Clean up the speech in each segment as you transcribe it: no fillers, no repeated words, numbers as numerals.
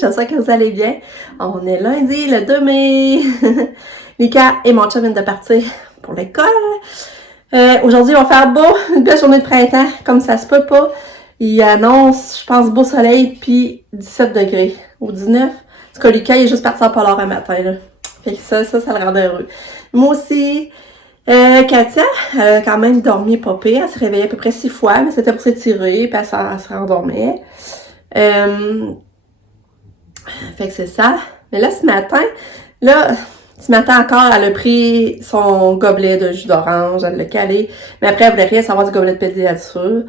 j'espère que vous allez bien. On est lundi, le 2 mai. Lika et mon chum viennent de partir pour l'école. Aujourd'hui, on va faire beau, une belle journée de printemps, comme ça se peut pas. Il annonce, je pense, beau soleil, puis 17 degrés, ou 19. En tout cas, Lika, il est juste parti en polar un matin, là. Fait que ça le rend heureux. Moi aussi, Katia, elle a quand même dormi pas pire. Elle s'est réveillée à peu près 6 fois, mais c'était pour s'étirer, puis elle se rendormait. Fait que c'est ça. Mais là, ce matin encore, elle a pris son gobelet de jus d'orange, elle l'a calé. Mais après, elle voulait rien savoir du gobelet de pédiature.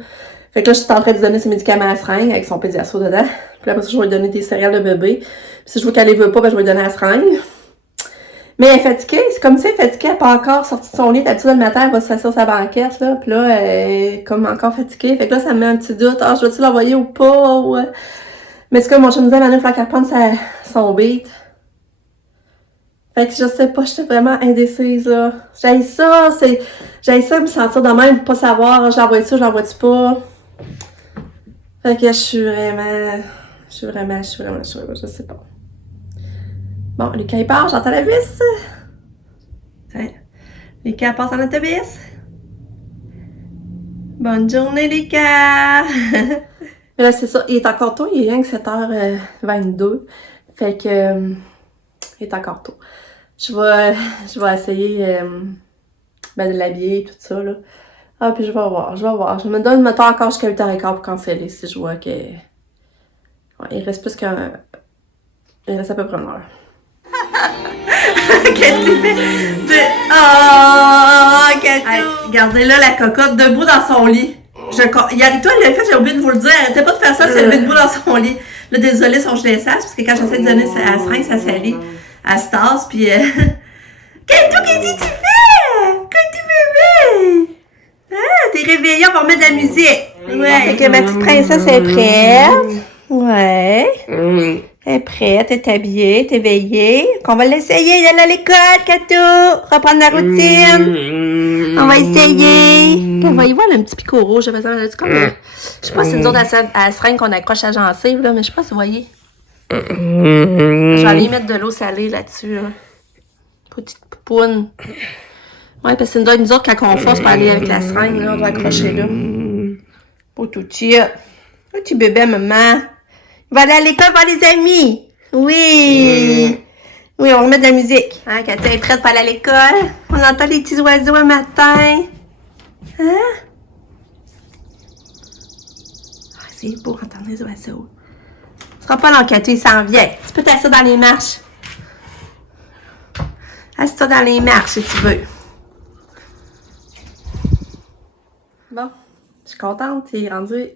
Fait que là, je suis en train de lui donner ses médicaments à la seringue avec son pédiature dedans. Puis après ça, je vais lui donner des céréales de bébé. Puis si je vois qu'elle les veut pas, ben je vais lui donner à la seringue. Mais elle est fatiguée, c'est comme si elle est fatiguée, elle n'est pas encore sortie de son lit. D'habitude, le matin, elle va se s'asseoir sur sa banquette, là. Puis là, elle est comme encore fatiguée. Fait que là, ça me met un petit doute. Ah, je vais-tu l'envoyer ou pas? Ouais. Mais c'est comme mon chum me disait, Manu, il faut qu'elle prenne son beat. Fait que je sais pas, j'étais vraiment indécise, là. J'haïs ça me sentir de même, pas savoir, je l'envoie-tu, je l'envoie-tu pas. Fait que je sais pas. Bon, Lucas, il part, j'entends la vis. Tiens, Lucas passe en autobus. Bonne journée, Lucas! Mais là, c'est ça, il est encore tôt, il est rien que 7h22. Fait que, il est encore tôt. Je vais essayer de l'habiller et tout ça, là. Ah, puis je vais voir. Je me donne, mettons, encore jusqu'à 8h15 pour canceller si je vois que... Ouais, il reste à peu près une heure. Qu'est-ce que tu fais? Oh, qu'est-ce que regardez là la cocotte debout dans son lit. Il arrive toi, il a fait, j'ai oublié de vous le dire. Arrêtez pas de faire ça, c'est levé debout dans son lit. Là, désolé, son gilet sage, parce que quand j'essaie de donner à la seringue, ça salit. Elle se tasse, puis... Qu'est-ce que tu fais? Qu'est-ce que tu bébé? Ah, t'es réveillée, on va remettre de la musique. Ouais. Fait que ma petite princesse est prête. Ouais. Elle est prête, elle est habillée, elle est éveillée. On va l'essayer d'aller à l'école, Kato. Reprendre la routine. On va essayer. On va y voir le petit picot rouge. Je sais pas si c'est nous autres à la seringue qu'on accroche à la gencive, là, mais je sais pas si vous voyez. Je vais aller mettre de l'eau salée là-dessus. Là. Petite poupoune. Ouais, parce que c'est nous autres quand on force pour aller avec la seringue, là, on doit accrocher là. Pour tout petit. Petit bébé, maman. Il va aller à l'école voir les amis. Oui. Oui, on va remettre de la musique. Hein, Katia est prête pour aller à l'école. On entend les petits oiseaux un matin. Hein? Ah, c'est beau entendre les oiseaux. Ce sera pas long, Katia, il s'en vient. Tu peux t'asseoir dans les marches. Assieds-toi dans les marches si tu veux. Bon, je suis contente. Il est rendu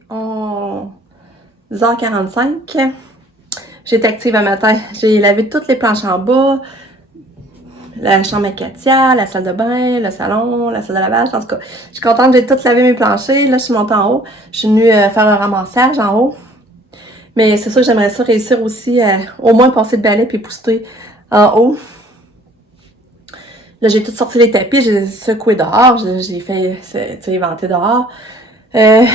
10h45. J'étais active un matin. J'ai lavé toutes les planches en bas. La chambre à Katia, la salle de bain, le salon, la salle de lavage. En tout cas, je suis contente. J'ai tout lavé mes planchers. Là, je suis montée en haut. Je suis venue faire un ramassage en haut. Mais c'est sûr que j'aimerais ça réussir aussi à au moins passer le balai puis pousser en haut. Là, j'ai tout sorti les tapis, j'ai secoué dehors, j'ai fait, éventer dehors. Là,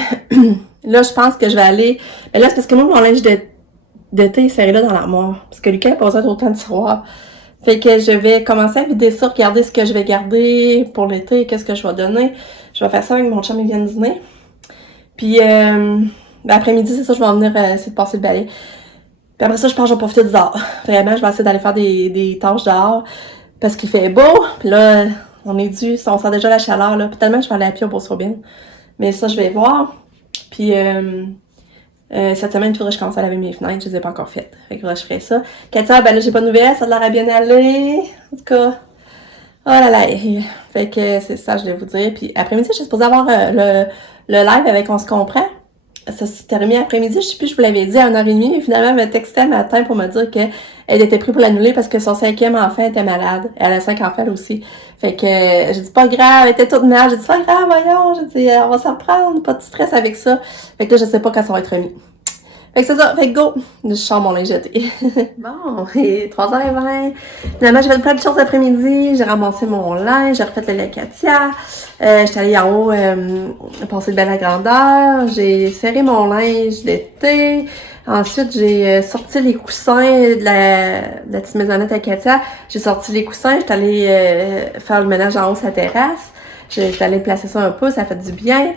je pense que je vais aller... Mais là, c'est parce que moi, mon linge d'été est serré là dans l'armoire. Parce que Lucas n'a pas besoin d'autant de tiroirs. Fait que je vais commencer à vider ça, regarder ce que je vais garder pour l'été, qu'est-ce que je vais donner. Je vais faire ça avec mon chum, il vient de dîner. Puis, après-midi, c'est ça, je vais venir essayer de passer le balai. Puis après ça, je pense que je vais profiter du dehors. Vraiment, je vais essayer d'aller faire des tâches dehors. Parce qu'il fait beau, puis là, on sent déjà la chaleur, là. Puis tellement que je vais aller à pied au Beau-sur-Bienne. Mais ça, je vais voir. Puis, cette semaine, il faudrait que je commence à laver mes fenêtres. Je les ai pas encore faites. Fait que je ferai ça. Katia, ben là, j'ai pas de nouvelles. Ça a l'air à bien aller. En tout cas, oh là là. Fait que c'est ça, je vais vous dire. Puis après-midi, je suis supposée avoir le live avec On se comprend. Ça s'est terminé après-midi, je sais plus, je vous l'avais dit à 1h30, mais finalement, elle m'a texté un matin pour me dire qu'elle était prise pour l'annuler parce que son 5e enfant était malade. Elle a 5 enfants aussi. Fait que j'ai dit, pas grave, elle était toute malade. J'ai dit, pas grave, voyons. J'ai dit, on va s'en reprendre, pas de stress avec ça. Fait que là, je sais pas quand ça va être remis. Fait que c'est ça, fait que go! Je sors mon linge jeté. Bon, il est 3h20. Finalement, j'ai fait plein de choses l'après-midi. J'ai ramassé mon linge, j'ai refait le lait Katia. J'étais allée en haut passer de belle à grandeur. J'ai serré mon linge d'été. Ensuite, j'ai sorti les coussins de la petite maisonnette à Katia. J'ai sorti les coussins. J'étais allée faire le ménage en haut sur la terrasse. J'étais allée placer ça un peu, ça fait du bien.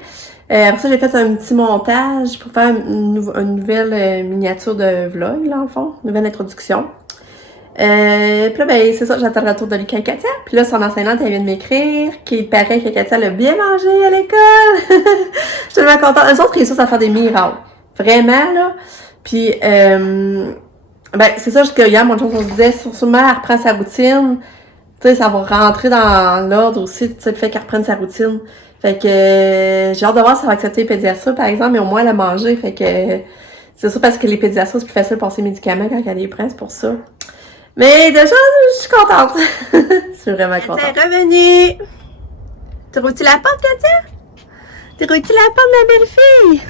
Après ça, j'ai fait un petit montage pour faire une nouvelle miniature de vlog, là, en fond. Une nouvelle introduction. Puis là, ben, c'est ça, j'attends le retour de Lucas et Katia. Puis là, son enseignante, elle vient de m'écrire qu'il paraît que Katia l'a bien mangé à l'école. Je suis tellement contente. Eux autres réussissent à faire des miracles. Vraiment, là. Puis, ben, c'est ça, que hier, mon chum, on se disait, sûrement, elle reprend sa routine. Tu sais, ça va rentrer dans l'ordre aussi, tu sais, le fait qu'elle reprenne sa routine. Fait que j'ai hâte de voir si ça va accepter les pédiatres, par exemple, mais au moins elle a mangé. Fait que c'est ça parce que les pédiatres, c'est plus facile de passer les médicaments quand elle les prend, c'est pour ça. Mais déjà, je suis contente. Je suis vraiment contente. T'es revenue! T'as rôti la porte, Katia? T'as rôti la porte, ma belle-fille?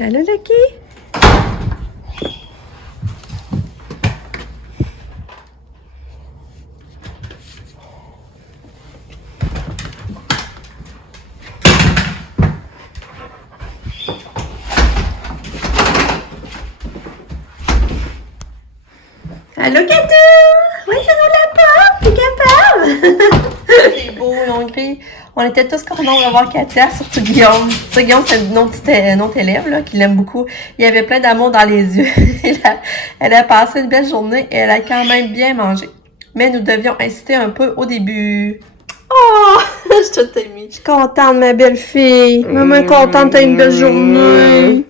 Allô, Lucky? Allô, Katou! Oui, ça nous la porte! T'es capable? C'est beau, on crie. On était tous contents de revoir Katia, surtout Guillaume. Ça, Guillaume, c'est un autre élève là, qui l'aime beaucoup. Il y avait plein d'amour dans les yeux. Elle a passé une belle journée et elle a quand même bien mangé. Mais nous devions insister un peu au début. Oh! Je t'ai mis. Je suis contente, ma belle-fille. Maman est contente, t'as une belle journée.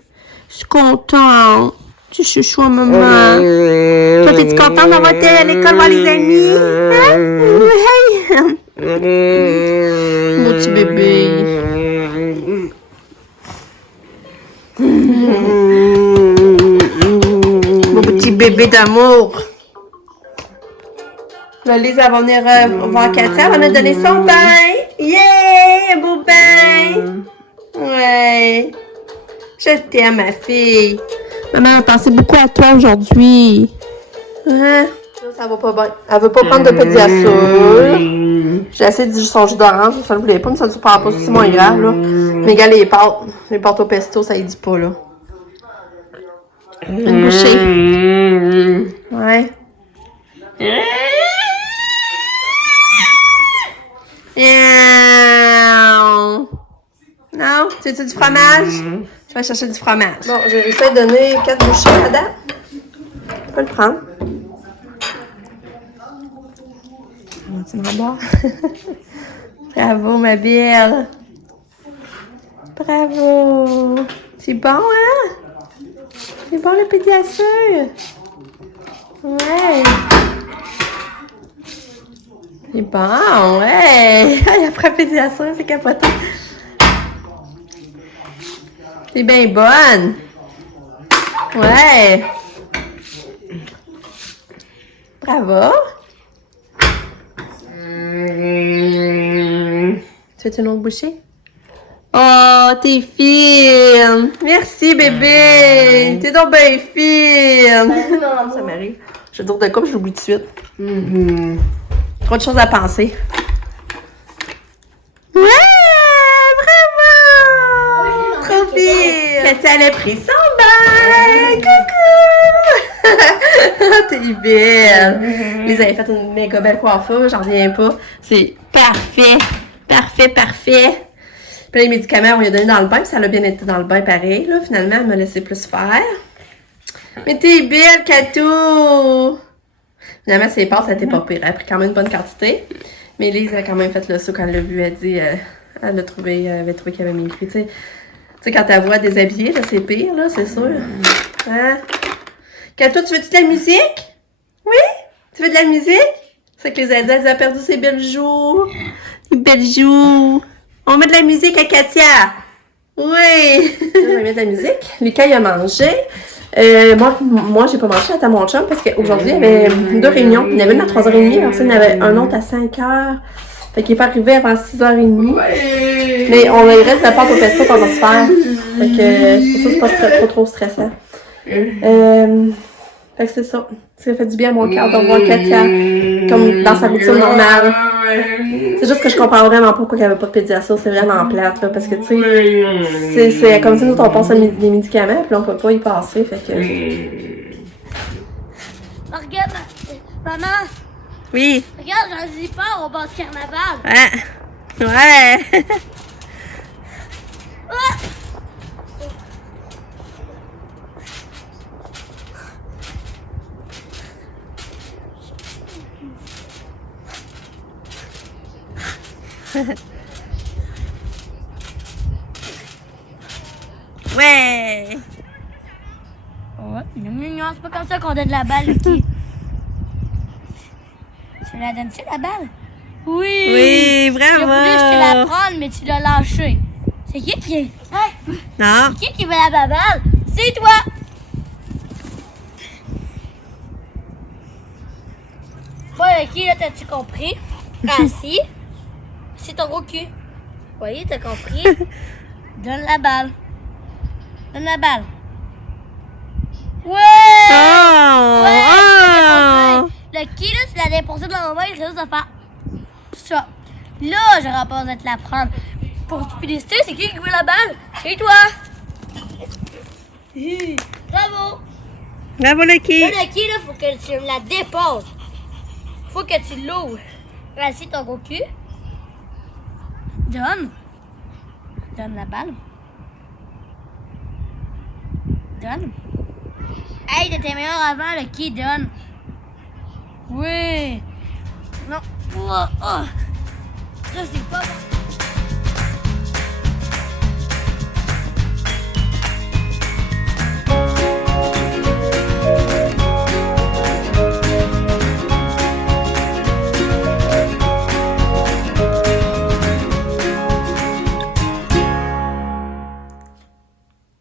Je suis contente. Tu chouchou à maman. Toi, t'es-tu contente d'avoir été à l'école voir les amis? Hein? Hey! Mon petit bébé. Mon petit bébé d'amour. La Lise, elle va venir voir Katia, elle va nous donner son bain. Yeah! Un beau bain. Ouais. Je t'aime, ma fille. Maman a pensé beaucoup à toi aujourd'hui. Hein? Ça va pas bien. Elle veut pas prendre de pédiasol. J'ai essayé de dire son jus d'orange, ça ne voulait pas, mais ça ne se parle pas, c'est moins grave, là. Mais regarde les pâtes au pesto, ça y dit pas, là. Une bouchée. Ouais. Non? Tu veux du fromage? Je vais chercher du fromage. Bon, j'ai réussi à donner 4 bouchées à date. Tu peux le prendre. Tu me remboires? Bravo, ma belle. Bravo. C'est bon, hein? C'est bon, le pédiasol. Ouais. C'est bon, ouais. Il a pris un pédiasol, c'est capotant. T'es bien bonne. Ouais. Bravo. Tu veux une autre bouchée? Oh, t'es fine. Merci, bébé. T'es donc bien fine. Ça m'arrive. Je te dis de quoi, je l'oublie tout de suite. Trop de choses à penser. Katia, elle a pris son bain! Coucou! T'es belle! Ils avaient fait une méga belle coiffure, j'en reviens pas. C'est parfait! Parfait, parfait! Puis les médicaments, on lui a donné dans le bain, puis ça a bien été dans le bain pareil. Là. Finalement, elle m'a laissé plus faire. Mais t'es belle, Katou! Finalement, ses pâtes, ça n'était pas pire. Elle a pris quand même une bonne quantité. Mais Lise a quand même fait le saut quand elle l'a vu. Elle dit, elle a trouvé, elle avait trouvé qu'il y avait maigri, tu sais. Tu sais, quand ta voix déshabillée, là, c'est pire, là, c'est sûr. Hein? Katou, tu veux-tu de la musique? Oui? Tu veux de la musique? C'est que les Ada, elles ont perdu ses belles joues. Les belles joues. On met de la musique à Katia. Oui. On va mettre de la musique. Lucas, il a mangé. Moi, j'ai pas mangé à mon chum parce qu'aujourd'hui, il y avait 2 réunions. Il y en avait une à 3h30, après il y en avait un autre à 5h. Fait qu'il est pas arrivé avant 6h30. Mais on il reste la pâte au pesto qu'on va se faire. Fait que c'est pour ça que c'est pas trop stressant. Fait que c'est ça. Ça fait du bien à mon cœur de voir Katia comme dans sa routine normale. C'est juste que je comprends vraiment pas pourquoi il n'y avait pas de pédiasure. C'est vraiment plate, là, parce que, tu sais, c'est comme si nous, on passe des médicaments, puis on peut pas y passer, fait que... Regarde, maman, Oui. regarde, j'en dis pas au bas du carnaval. Ouais. Ouais. Ouais, non, c'est pas comme ça qu'on donne la balle, ok? Tu la donnes-tu, la balle? Oui! Oui, J'ai voulu bravo. je te la prendre, mais tu l'as lâchée. C'est qui est... Hey, Non. qui veut la balle? C'est toi! Bon, qui là, t'as-tu compris? Assis. C'est ton gros cul. Oui, t'as compris? Donne la balle. Donne la balle. Ouais! Oh. Ouais, Oh. le qui là, tu l'as déposé dans ma main, il risque de faire ça. Là, j'aurais pas besoin de te la prendre. Pour te féliciter, c'est qui veut la balle? C'est toi! Bravo! Bravo, Lucky. Là, le qui là, faut que tu la déposes. Faut que tu l'ouvres. Assis ton gros cul. Donne. Donne la balle. Donne. Hey, t'étais meilleur avant, le qui donne. Oui. Non. Oh, oh. Ça, c'est pas bon.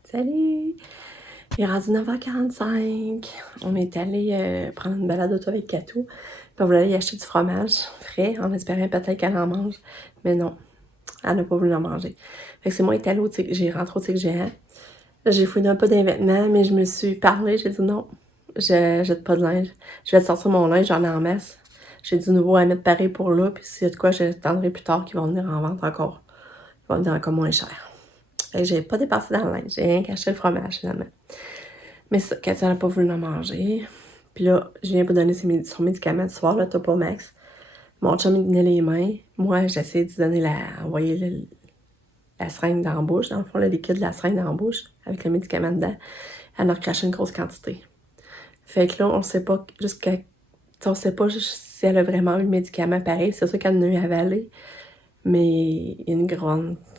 Salut! Il est rendu 9h45. On est allé prendre une balade auto avec Katou. Puis on voulait aller acheter du fromage frais en espérant peut-être qu'elle en mange. Mais non, elle n'a pas voulu en manger. Fait que c'est moi qui est allée j'ai rentré au Tigre Géant. Là, j'ai fouillé un peu des vêtements, mais je me suis parlé. J'ai dit non, je jette pas de linge. Je vais te sortir mon linge, j'en ai en masse. J'ai du nouveau à mettre pareil pour là. Puis s'il y a de quoi, je tendrai plus tard qu'ils vont venir en vente encore. Ils vont venir encore moins cher. Fait que j'ai pas dépensé dans le linge. J'ai rien qu'acheté le fromage, finalement. Mais ça, Katia n'a pas voulu en manger. Puis là, je viens pour donner son médicament du soir, le Topomax. Mon chum, il tenait les mains. Moi, j'essaie de donner envoyer la seringue dans la bouche. Dans le fond, le liquide de la seringue dans la bouche, avec le médicament dedans. Elle en a recraché une grosse quantité. Fait que là, on sait pas on sait pas si elle a vraiment eu le médicament pareil. C'est sûr qu'elle en a eu avalé. Mais il y a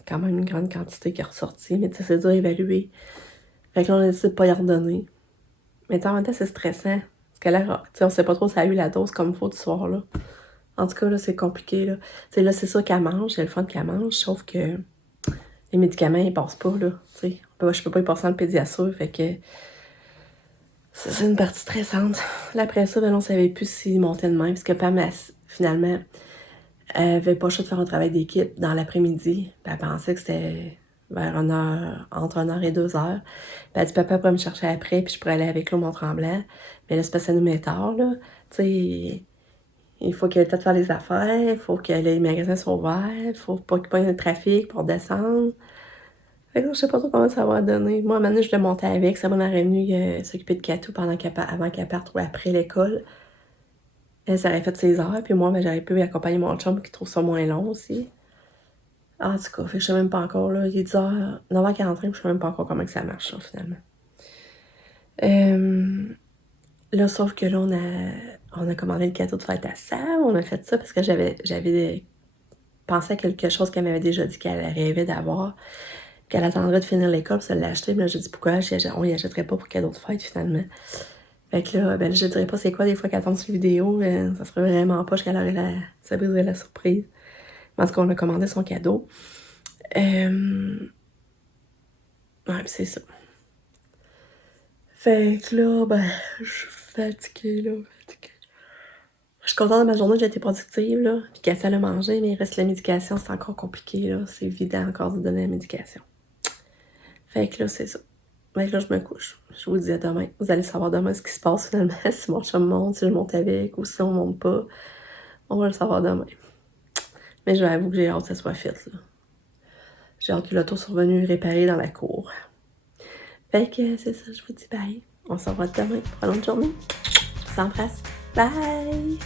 quand même une grande quantité qui est ressortie. Mais tu sais, c'est dur à évaluer. Fait que là, on a décidé de pas y redonner. Mais en même temps, c'est stressant. Parce que là, tu sais, on sait pas trop si elle a eu la dose comme il faut du soir, là. En tout cas, là, c'est compliqué, là. Tu sais, là, c'est sûr qu'elle mange, c'est le fun qu'elle mange, sauf que les médicaments, ils passent pas, là. Tu sais, je peux pas y passer en pédiasure, fait que c'est une partie stressante. Là, après ça, ben, on savait plus s'il montait de même, parce que Pam, finalement, elle avait pas le choix de faire un travail d'équipe dans l'après-midi. Puis elle pensait que c'était vers entre 1h et 2h. Puis elle dit, papa pourrait me chercher après, puis je pourrais aller avec lui au Mont-Tremblant. Mais là, c'est parce que ça nous met tard, là. Tu sais, il faut qu'elle ait le temps de faire les affaires, il faut que les magasins soient ouverts, il faut pas qu'il y ait le trafic pour descendre. Fait que je sais pas trop comment ça va donner. Moi, maintenant, je l'ai monté avec. Ça m'en aurait venu s'occuper de Katou avant qu'elle parte ou après l'école. Elle, ça aurait fait ses heures, puis moi, ben, j'aurais pu accompagner mon chum qui trouve ça moins long aussi. En tout cas, fait que je sais même pas encore, là. Il est 10h, 9h45, je sais même pas encore comment que ça marche, là, finalement. Là, sauf que là, on a commandé le gâteau de fête à Sam. On a fait ça parce que j'avais pensé à quelque chose qu'elle m'avait déjà dit qu'elle rêvait d'avoir, qu'elle attendrait de finir l'école, puis ça l'a acheté. Mais là, j'ai dit pourquoi on y achèterait pas pour cadeau de fête, finalement. Fait que là, ben, je dirais pas c'est quoi des fois qu'elle tombe sur vidéo, ça serait vraiment pas qu'elle aurait ça briserait la surprise. Mais en tout cas, on a commandé son cadeau. Ouais, c'est ça. Fait que là, ben, je suis fatiguée, là, fatiguée. Je suis contente de ma journée, j'ai été productive, là. Puis Cassie, elle a mangé, mais il reste la médication, c'est encore compliqué, là. C'est évident encore de donner la médication. Fait que là, c'est ça. Fait que là, je me couche. Je vous dis à demain. Vous allez savoir demain ce qui se passe finalement, si mon chum monte, si je monte avec, ou si on monte pas. On va le savoir demain. Mais je vais avouer que j'ai hâte que ça soit fait, là. J'ai hâte que l'auto soit revenu réparer dans la cour. Fait que c'est ça, je vous dis bye. On se revoit demain pour une autre journée. Je vous embrasse. Bye!